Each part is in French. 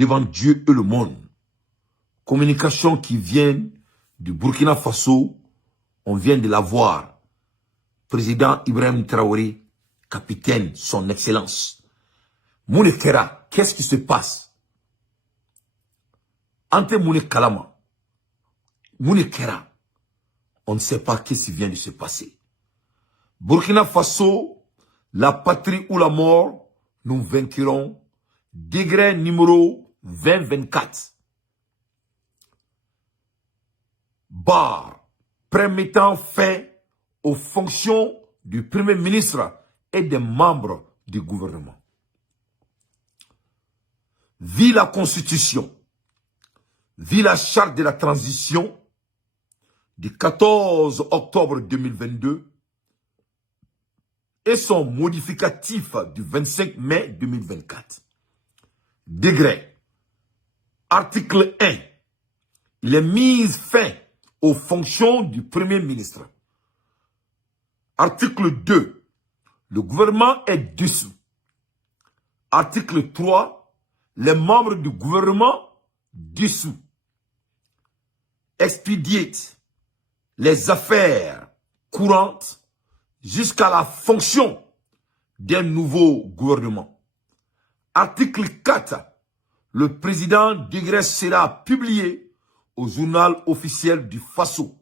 devant Dieu et le monde. Communication qui vient du Burkina Faso, on vient de la voir. Président Ibrahim Traoré, capitaine, son excellence. Moune Kera, qu'est-ce qui se passe? Ante Moune Kalama, Moune Kera, on ne sait pas qu'est-ce qui vient de se passer. Burkina Faso, la patrie ou la mort, nous vaincrons. Décret numéro 2024. Barre permettant fin aux fonctions du Premier ministre et des membres du gouvernement. Via la Constitution, via la charte de la transition du 14 octobre 2022 et son modificatif du 25 mai 2024. Décret. Article 1. Il est mis fin aux fonctions du Premier ministre. Article 2. Le gouvernement est dissous. Article 3. Les membres du gouvernement dissous. Expédier les affaires courantes jusqu'à la fonction d'un nouveau gouvernement. Article 4. Le président décret sera publié au journal officiel du Faso.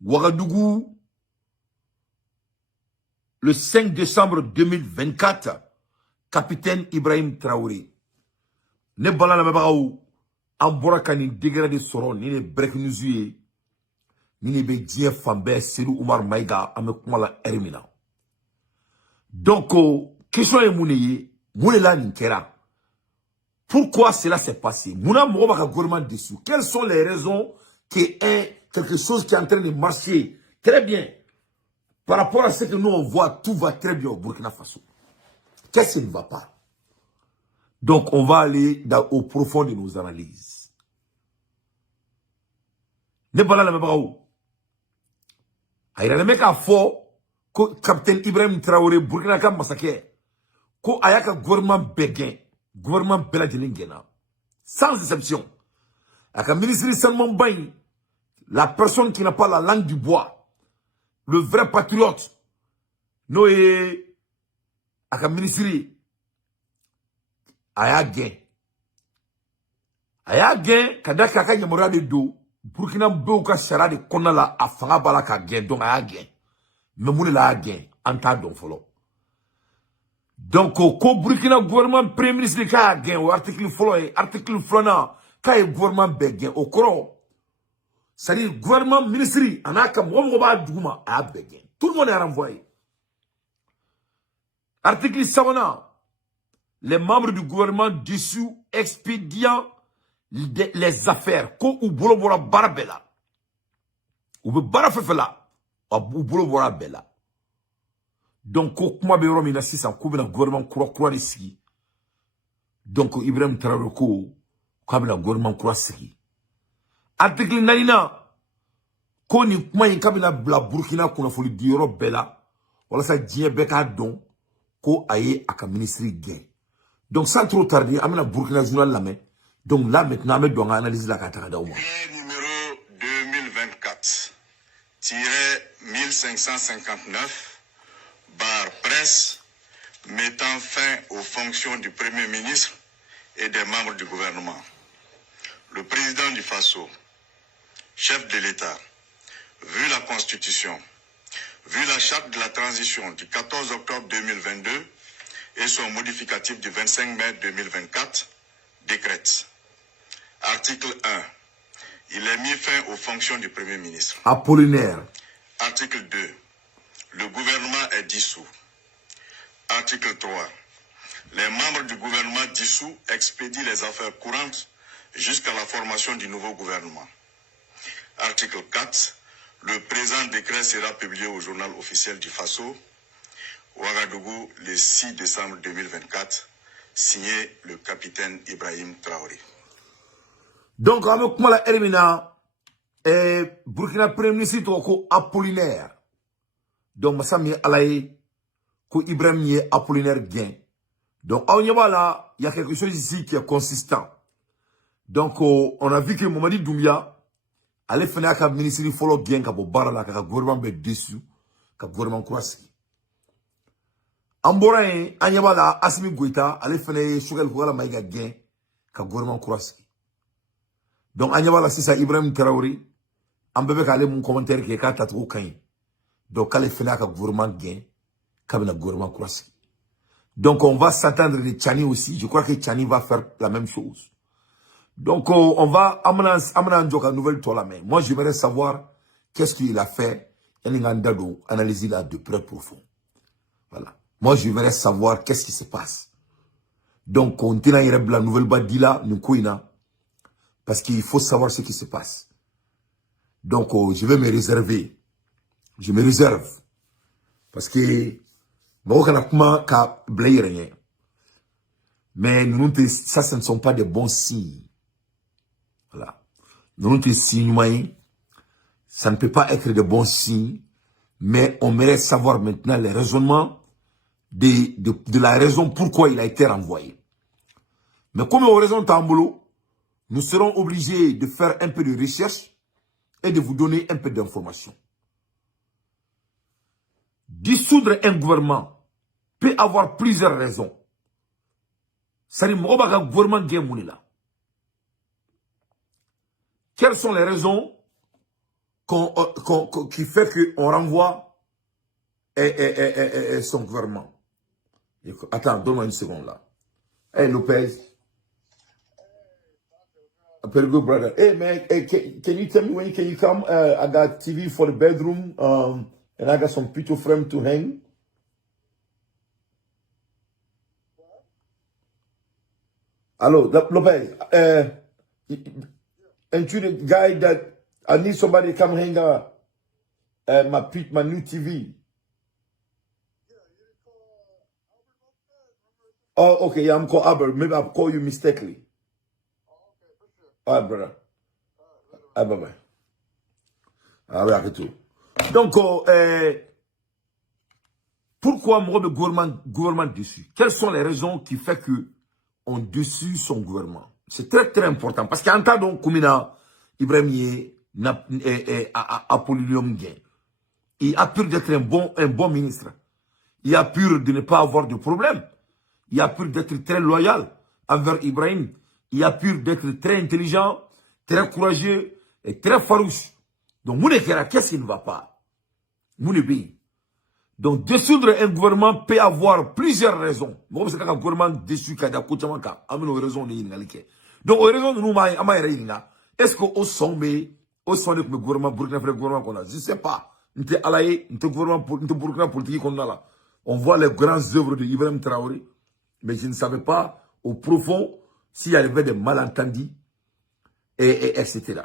Ouagadougou, le 5 décembre 2024, capitaine Ibrahim Traoré. Ne bala la mebagaou, an bora ka ni décret de soron, ni ne break news ye, ni ne be diye fambe, Serou Oumar Maïga, ame kumala ermina. Donc, question est mouneye, mounela ninkera. Pourquoi cela s'est passé? Mouna Mouba gouvernement dessous. Quelles sont les raisons qu'il y a quelque chose qui est en train de marcher très bien? Par rapport à ce que nous on voit, tout va très bien au Burkina Faso. Qu'est-ce qui ne va pas? Donc on va aller au profond de nos analyses. Ne pas la même chose. Il y a des mecs à fort que capitaine Ibrahim Traoré Burkina Faso massacre. Ko ayaka gouvernement béguin. Gouvernement Bela Djelingena. Sans exception. Avec un ministre seulement bain, la personne qui n'a pas la langue du bois, le vrai patriote, Noé, avec un ministre, aya gain. Aya gain, kada kaka nyamora de do, Burkina Beuka Shara de Konala a fanga bala ka gain, donc aya gain. Mais moune la gain, en tas don follow. Donc, ko Burkina gouvernement premier ministre ka a gain, au article flona, ka e gouvernement be gain, au koro. C'est-à-dire, gouvernement ministre, anaka mwomoba douma a be gain. Tout le monde est renvoyé. Article 7, les membres du gouvernement dissous expédiant les affaires. Ko ou bolo bora barabella. Ou be barafefela. Ou bolo bora bella. Donc, comment be romi na sisan ko bena gouvernement kura de sigi. Donc, Ibrahim Traoré ko bena gouvernement kura sigi. Article nanina ko ni kuma yin kabina la Burkina kuna foli di yoro bella. Wala sa djie beka don ko aye aka ministre gain. Donc, sans trop tarder, amena Burkina journal la main. Donc là, maintenant, on doit analyser la carte d'Aouma. Numéro 2024-1559, barre presse, mettant fin aux fonctions du Premier ministre et des membres du gouvernement. Le président du Faso, chef de l'État, vu la Constitution, vu la charte de la transition du 14 octobre 2022 et son modificatif du 25 mai 2024, décrète. Article 1. Il est mis fin aux fonctions du Premier ministre. Apollinaire. Article 2. Le gouvernement est dissous. Article 3. Les membres du gouvernement dissous expédient les affaires courantes jusqu'à la formation du nouveau gouvernement. Article 4. Le présent décret sera publié au journal officiel du Faso, Ouagadougou, le 6 décembre 2024, signé le capitaine Ibrahim Traoré. Donc, avec moi, la Elimina, Burkina Premier ministre, ko Apollinaire. Donc, Massami Alaye, ko Ibrahim Apollinaire gain. Donc, à Onyabala, il y a quelque chose ici qui est consistant. Donc, on a vu que Mamadi Doumbia allait faire un ministre follow bien, qu'à Barala, qu'à gouvernement est déçu, qu'à gouvernement croissant. Ambora, Onyabala, Assimi Goïta, allait faire un Sougal Kouala Maïga gain, qu'à gouvernement croissant. Donc, Onyabala, c'est ça, Ibrahim Traoré, en bébé, qu'à aller mon commentaire qui est qu'à Tatou Kain. Donc, allait faire un gouvernement gain, qu'à un gouvernement croissant. Donc, on va s'attendre de Tchani aussi. Je crois que Tchani va faire la même chose. Donc, on va amener une nouvelle toile à main. Moi, j'aimerais savoir qu'est-ce qu'il a fait. Analyser là de près profond. Voilà. Moi, j'aimerais savoir qu'est-ce qui se passe. Donc, on tient la nouvelle badila, nous couina. Parce qu'il faut savoir ce qui se passe. Donc, je vais me réserver. Je me réserve. Parce que, mais ça, ce ne sont pas des bons signes. Voilà. Nous, signes, ça ne peut pas être de bons signes, mais on mérite savoir maintenant les raisonnements de la raison pourquoi il a été renvoyé. Mais comme on raison Tambolo, nous serons obligés de faire un peu de recherche et de vous donner un peu d'informations. Dissoudre un gouvernement peut avoir plusieurs raisons. C'est-à-dire, gouvernement quelles sont les raisons qui fait qu'on renvoie son gouvernement? Attends, donne-moi une seconde là. Hey Lopez. Very good, brother. Hey man, hey, can you tell me when can you come? I got TV for the bedroom, and I got some picture frame to hang. Hello, Lopez. Ain't you the guy that I need somebody to come hang my new TV? Oh, okay, yeah, I'm called Albert. Maybe I'll call you mistakenly. All right, brother. All right, bye-bye. All right, tout. Donc, pourquoi le gouvernement dessus? Quelles sont les raisons qui font que on dessus son gouvernement? C'est très, très important. Parce qu'en tant donc, comme Ibrahim Apollonium Gain, il a pu d'être un bon ministre. Il a pu de ne pas avoir de problème. Il a pu d'être très loyal envers Ibrahim. Il a pu d'être très intelligent, très courageux et très farouche. Donc, Mounekera, qu'est-ce qui ne va pas? Mounebi. Donc, dissoudre un gouvernement peut avoir plusieurs raisons. Donc, est-ce qu'au sommet, le gouvernement Burkina Faso, je ne sais pas. On voit les grandes œuvres de Ibrahim Traoré, mais je ne savais pas au profond s'il y avait des malentendus, etc.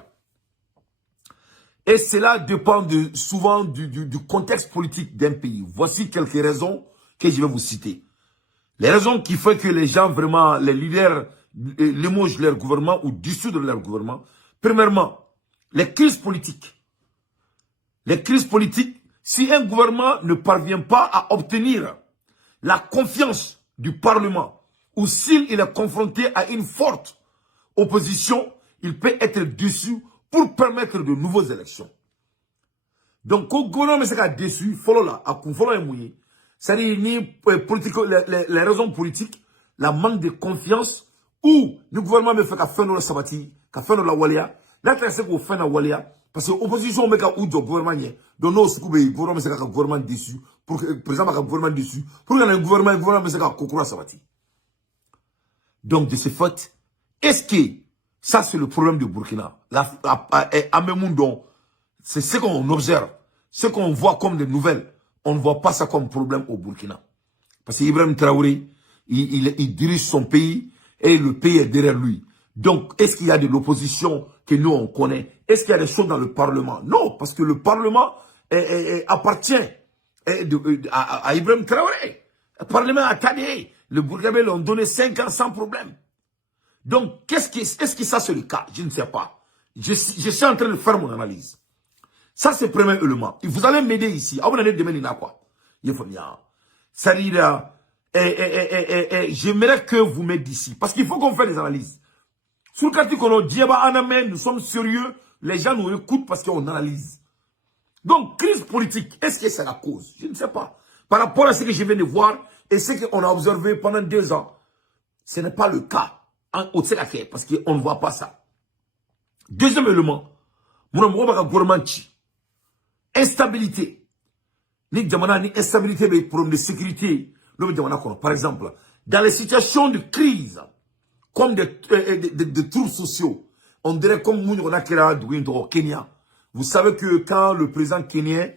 Et cela dépend souvent du contexte politique d'un pays. Voici quelques raisons que je vais vous citer. Les raisons qui font que les gens, vraiment, les leaders, limogent leur gouvernement ou dissoudre leur gouvernement. Premièrement, les crises politiques. Les crises politiques, si un gouvernement ne parvient pas à obtenir la confiance du Parlement, ou s'il est confronté à une forte opposition, il peut être dissous pour permettre de nouvelles élections. Donc, quand le gouvernement est déçu, c'est-à-dire les raisons politiques, la manque de confiance, ou le gouvernement me fait qu'à faire nos sabati, qu'à faire la walia, là, c'est qu'on fait la walia, parce que l'opposition me fait ou du gouvernement, donc nous, le gouvernement est gouvernement déçu, pour que, par exemple, un gouvernement déçu, pour que le gouvernement me fait qu'à kokura sabati. Donc, de ce fait, est-ce que ça, c'est le problème du Burkina? À Memoundon, c'est ce qu'on observe, ce qu'on voit comme des nouvelles. On ne voit pas ça comme problème au Burkina. Parce qu'Ibrahim Traoré, il dirige son pays et le pays est derrière lui. Donc, est-ce qu'il y a de l'opposition que nous, on connaît? Est-ce qu'il y a des choses dans le Parlement? Non, parce que le Parlement appartient à Ibrahim Traoré. Le Parlement a taillé. Le Burkinabé l'ont donné 5 ans sans problème. Donc, est-ce que ça c'est le cas? Je ne sais pas. Je suis en train de faire mon analyse. Ça, c'est le premier élément. Vous allez m'aider ici. Vous allez demander quoi? C'est-à-dire, j'aimerais que vous mettez d'ici. Parce qu'il faut qu'on fasse des analyses. Sur le cas où nous sommes sérieux, les gens nous écoutent parce qu'on analyse. Donc, crise politique, est-ce que c'est la cause? Je ne sais pas. Par rapport à ce que je viens de voir et ce qu'on a observé pendant 2 ans, ce n'est pas le cas. Parce qu'on ne voit pas ça. Deuxième élément, instabilité. Ni instabilité, mais problème de sécurité. Par exemple, dans les situations de crise, comme des troubles sociaux, on dirait comme au Kenya. Vous savez que quand le président kenyan,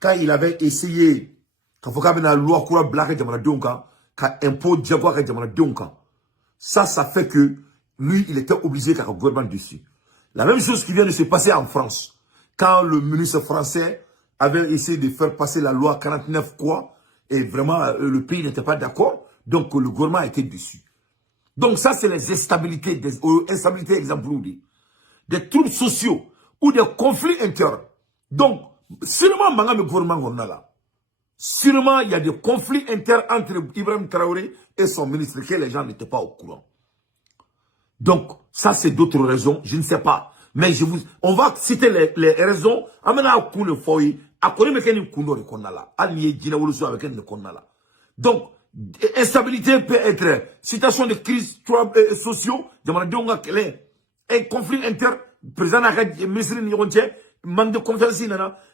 quand il avait essayé, quand il y a une loi qui a blagué impôt ça fait que lui, il était obligé d'avoir un gouvernement dessus. La même chose qui vient de se passer en France. Quand le ministre français avait essayé de faire passer la loi 49 quoi, et vraiment le pays n'était pas d'accord, donc le gouvernement était dessus. Donc ça, c'est les instabilités, exemple, des troubles sociaux ou des conflits internes. Donc, sûrement, le gouvernement on a là. Sûrement, il y a des conflits internes entre Ibrahim Traoré et son ministre, que les gens n'étaient pas au courant. Donc, ça, c'est d'autres raisons, je ne sais pas. Mais on va citer les raisons. Donc, instabilité peut être situation de crise sociaux, un conflit interne, président ministre manque de confiance.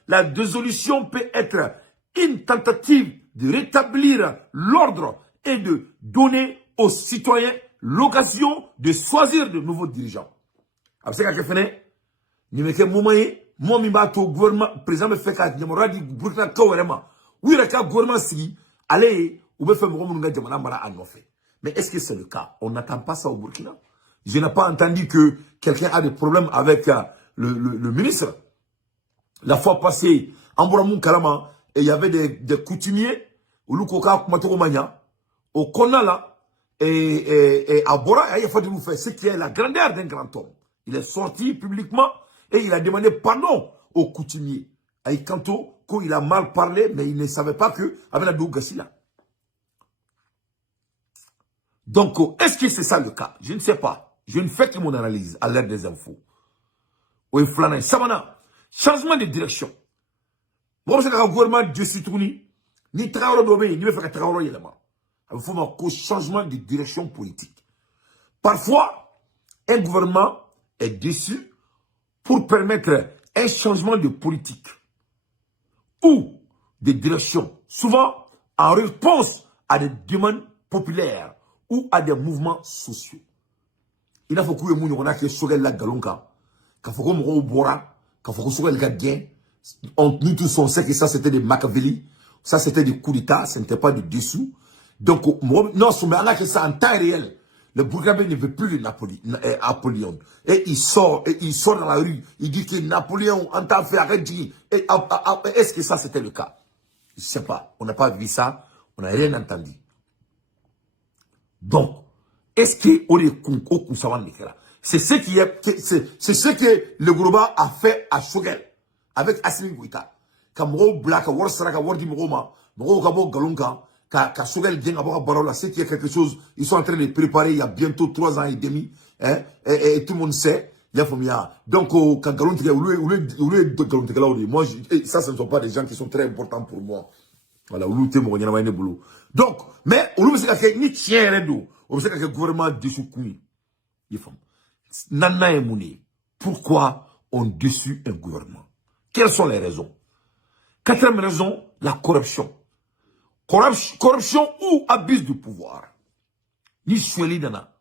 La dissolution peut être une tentative de rétablir l'ordre et de donner aux citoyens l'occasion de choisir de nouveaux dirigeants. Après ce que le gouvernement président me fait que je Burkina Faso oui le gouvernement si allez ou me fait mais est-ce que c'est le cas? On n'attend pas ça au Burkina. Je n'ai pas entendu que quelqu'un a des problèmes avec le ministre. La fois passée, en Bouramoun Kalama, il y avait des coutumiers au Lukoka Matoromania, au Konala, et à Bora, il a fallu vous faire ce qui est la grandeur d'un grand homme. Il est sorti publiquement et il a demandé pardon aux coutumiers. Aïe Kanto, quand il a mal parlé, mais il ne savait pas que avec la Dougassila. Donc, est-ce que c'est ça le cas? Je ne sais pas. Je ne fais que mon analyse à l'aide des infos. Oui, Flanin, Samana, changement de direction. Moi, je suis un gouvernement de Situni, ni Traoré Dobé, ni me faire Traoré élément. Il faut un changement de direction politique. Parfois, un gouvernement est déçu pour permettre un changement de politique ou de direction, souvent en réponse à des demandes populaires ou à des mouvements sociaux. Il a fallu que nous ayons la galonka, qu'il faut que nous bora, qu'il faut que nous gardien. Nous tous on sait que ça c'était des Machiavelli, ça c'était des coups d'état, ce n'était pas du dessous. Donc, non, que ça en temps réel. Le Burkinabé ne veut plus de Napoléon. Et il sort dans la rue. Il dit que Napoléon, en tant fait arrêter. Est-ce que ça, c'était le cas? Je ne sais pas. On n'a pas vu ça. On n'a rien entendu. Donc, est-ce qu'on est c'est ce qui est, c'est ce que le Gourouba a fait à Shogel. Avec Assimi Goïta. Quand Moro Black, Warsaraka, Wardi Moroma, Moro Gabo Galonka, quand Shogel vient avoir Barola, c'est qu'il y a quelque chose, ils sont en train de préparer il y a bientôt 3 ans et demi, hein, et tout le monde sait, il y a Fomia. Donc, quand Galonka, moi, ça, ce ne sont pas des gens qui sont très importants pour moi. Voilà, donc, mais, on sait que ni tient redo, on sait que le gouvernement dessus Kouni. Nana et Mouni, pourquoi on dessus un gouvernement? Quelles sont les raisons? 4e raison, la corruption. Corruption ou abus du pouvoir. Ni choueli dana.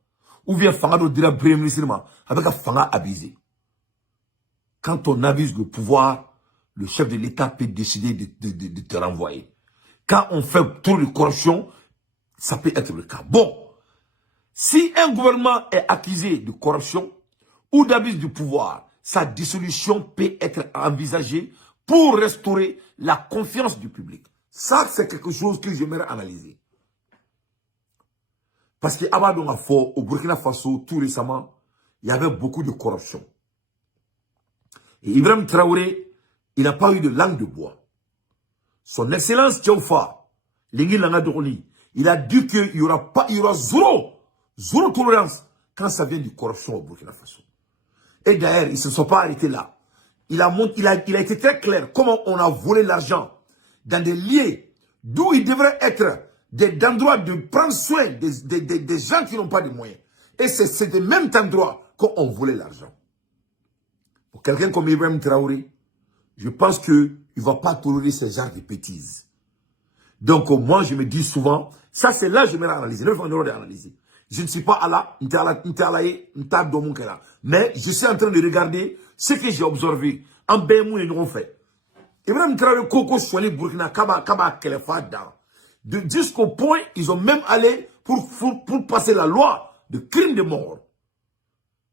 Ou bien fanga do dira premier ministre avec un fanga abusé. Quand on abuse le pouvoir, le chef de l'État peut décider de te renvoyer. Quand on fait trop de corruption, ça peut être le cas. Bon, si un gouvernement est accusé de corruption ou d'abus du pouvoir, sa dissolution peut être envisagée pour restaurer la confiance du public. Ça, c'est quelque chose que j'aimerais analyser. Parce qu'au Burkina Faso, tout récemment, il y avait beaucoup de corruption. Et Ibrahim Traoré, il n'a pas eu de langue de bois. Son Excellence Tchoufa, Lengi Langa Doroni, Il a dit qu'il y aura zéro tolérance quand ça vient de corruption au Burkina Faso. Et d'ailleurs, ils ne se sont pas arrêtés là. Il a été très clair comment on a volé l'argent dans des lieux d'où il devrait être des endroits de prendre soin des gens qui n'ont pas de moyens. Et c'est des mêmes endroits qu'on volait l'argent. Pour quelqu'un comme Ibrahim Traoré, je pense qu'il ne va pas tolérer ce genre de bêtises. Donc moi, je me dis souvent, ça c'est là que je vais analyser. Je ne suis pas Allah, mais je suis en train de regarder ce que j'ai observé. En Bémou et nous fait. Ibrahim Traoré, Koko, Chouali, Burkina, Kaba, Kelefa, jusqu'au point, ils ont même allé pour passer la loi de crime de mort.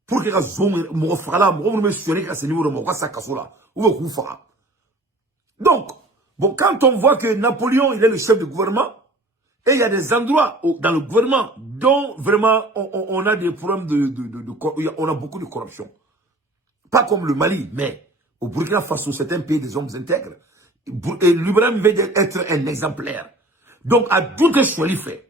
Pour que les gens me fassent donc, bon, quand on voit que Napoléon, il est le chef du gouvernement, et il y a des endroits dans le gouvernement dont vraiment on a des problèmes on a beaucoup de corruption. Pas comme le Mali, mais au Burkina Faso, c'est un pays des hommes intègres. Et l'Ibrahim veut être un exemplaire. Donc, à tout ce que je fais,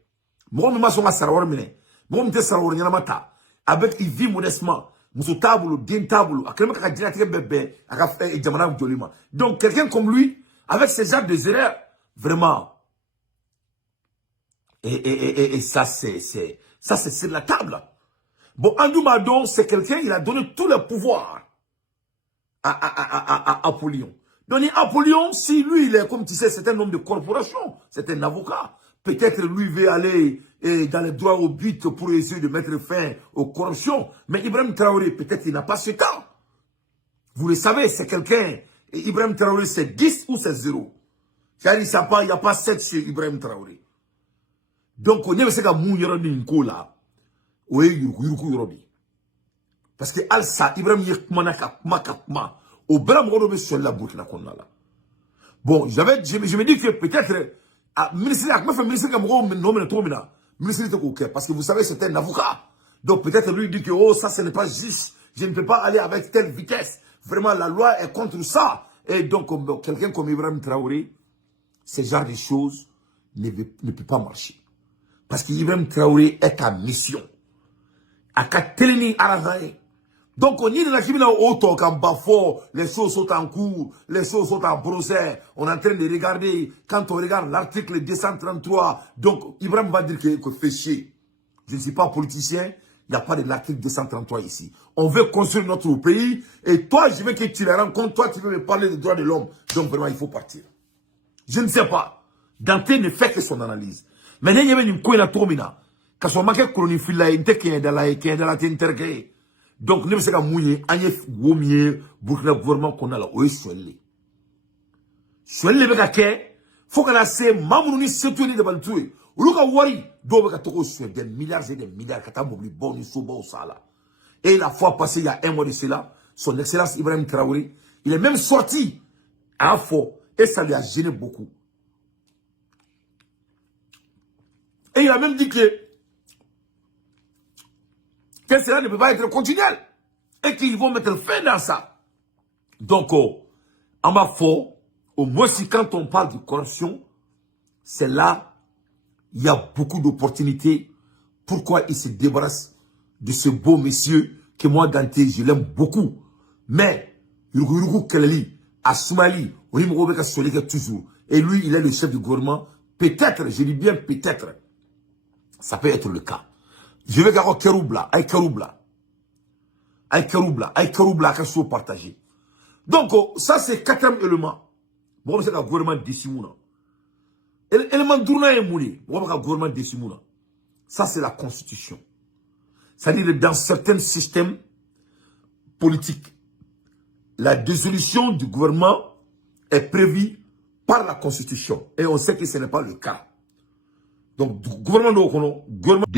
moi, je suis Sarawar Mine, moi, je suis Sarawar Nyanamata, avec il vit modestement, Moussou Tabou, Dien Tabou, à quelqu'un qui a dit bébé, à Djamana Djolima. Donc, quelqu'un comme lui, avec ces genres de erreurs, vraiment, et ça, c'est sur la table. Bon, Andou Madon, c'est quelqu'un, il a donné tout le pouvoir à Apollyon. Donc, Apollyon, si lui, il est, comme tu sais, c'est un homme de corporation, c'est un avocat. Peut-être lui veut aller dans le droit au but pour essayer de mettre fin aux corruptions. Mais Ibrahim Traoré, peut-être il n'a pas ce temps. Vous le savez, c'est quelqu'un. Ibrahim Traoré, c'est 10 ou c'est 0. C'est-à-dire, il n'y a pas 7 chez Ibrahim Traoré. Donc, on y a ce gars qui là. Parce que Alsa, Ibrahim Yakma, au bras de sur la boucle là. Bon, je me dis que peut-être, parce que vous savez, c'est un avocat. Donc peut-être lui dit que oh, ça ce n'est pas juste. Je ne peux pas aller avec telle vitesse. Vraiment, la loi est contre ça. Et donc, quelqu'un comme Ibrahim Traoré, ce genre de choses ne peut pas marcher. Parce qu'Ibrahim Traoré est à mission. À Katelini Aravae. Donc, on y est dans la Kimina Auto, quand Bafo, les choses sont en cours, les choses sont en procès. On est en train de regarder, quand on regarde l'article 233, donc Ibrahim va dire que fait chier. Je ne suis pas politicien, il n'y a pas de l'article 233 ici. On veut construire notre pays, et toi, je veux que tu les rencontres, toi, tu veux me parler des droits de l'homme. Donc, vraiment, il faut partir. Je ne sais pas. Dante ne fait que son analyse. Mais il y a une coin à Tomina. Quand on manque colonie fila, il y a dans la tintergue. Donc, nous sommes mouillés, agnef, womier, Burkina gouvernement qu'on a là, oui, soyez. Soyez les gars, faut qu'on a ces mamounis, surtout les devantués. Ou l'on a wari, d'où on a des milliards et des milliards, quand on a bon, ils sont bons, ça là. Et la fois passée, il y a un mois de cela, son excellence Ibrahim Traoré, il est même sorti à faux, et ça lui a gêné beaucoup. Et il a même dit que cela ne peut pas être continuel. Et qu'ils vont mettre fin dans ça. Donc, en ma foi, au moins si quand on parle de corruption, c'est là, il y a beaucoup d'opportunités. Pourquoi il se débarrasse de ce beau monsieur que moi, Dante, je l'aime beaucoup. Mais, Yurugu Keleli, Asumali, Onimorobeka Solika toujours. Et lui, il est le chef du gouvernement. Peut-être, je dis bien peut-être, ça peut être le cas. Je vais garder Keroubla, qu'à se partager. Donc, ça c'est quatrième élément. Bon, c'est le gouvernement décimouna. Élément d'ourna est moulé. Bon, c'est le gouvernement décimouna. Ça c'est la constitution. C'est-à-dire dans certains systèmes politiques, la dissolution du gouvernement est prévue par la constitution. Et on sait que ce n'est pas le cas. Donc, gouvernement